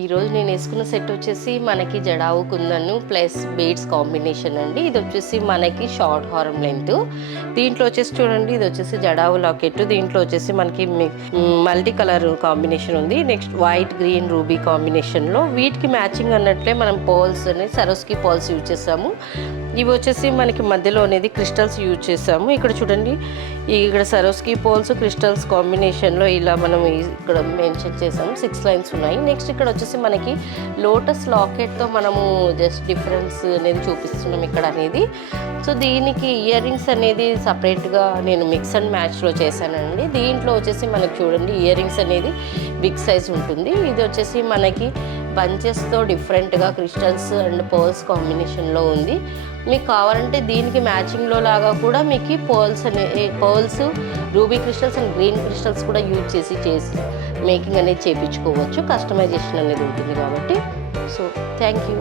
ఈరోజు నేను వేసుకున్న సెట్ వచ్చేసి మనకి jadau kundan plus beads combination అండి. ఇది వచ్చేసి మనకి షార్ట్ హారం లెంత్. దీంట్లో వచ్చేసి చూడండి, ఇది వచ్చేసి జడావు లాకెట్. దీంట్లో వచ్చేసి మనకి మల్టీ కలర్ కాంబినేషన్ ఉంది. నెక్స్ట్ వైట్ గ్రీన్ రూబీ కాంబినేషన్లో వీటికి మ్యాచింగ్ అన్నట్లే మనం పర్ల్స్ అనేది సరోస్కి పర్ల్స్ యూజ్ చేసాము. ఇవి వచ్చేసి మనకి మధ్యలో అనేది క్రిస్టల్స్ యూజ్ చేసాము. ఇక్కడ చూడండి, ఇక్కడ సరోస్కి పర్ల్స్ క్రిస్టల్స్ కాంబినేషన్లో ఇలా మనం ఇక్కడ మెన్షన్ చేసాము. 6 లైన్స్ ఉన్నాయి. నెక్స్ట్ ఇక్కడ వచ్చేసి మనకి లోటస్ లాకెట్తో మనము జస్ట్ డిఫరెన్స్ అనేది చూపిస్తున్నాం ఇక్కడ అనేది. సో దీనికి ఇయర్ రింగ్స్ అనేది సపరేట్గా నేను మిక్స్ అండ్ మ్యాచ్లో చేశానండి. దీంట్లో వచ్చేసి మనకి చూడండి ఇయర్ రింగ్స్ అనేది బిగ్ సైజ్ ఉంటుంది. ఇది వచ్చేసి మనకి బంచెస్తో డిఫరెంట్గా క్రిస్టల్స్ అండ్ పర్ల్స్ కాంబినేషన్లో ఉంది. మీకు కావాలంటే దీనికి మ్యాచింగ్లో లాగా కూడా మీకు pearls ruby crystals and green crystals కూడా యూజ్ చేసి మేకింగ్ అనేది చేయించుకోవచ్చు. కస్టమైజేషన్ అనేది ఉంటుంది కాబట్టి. So thank you.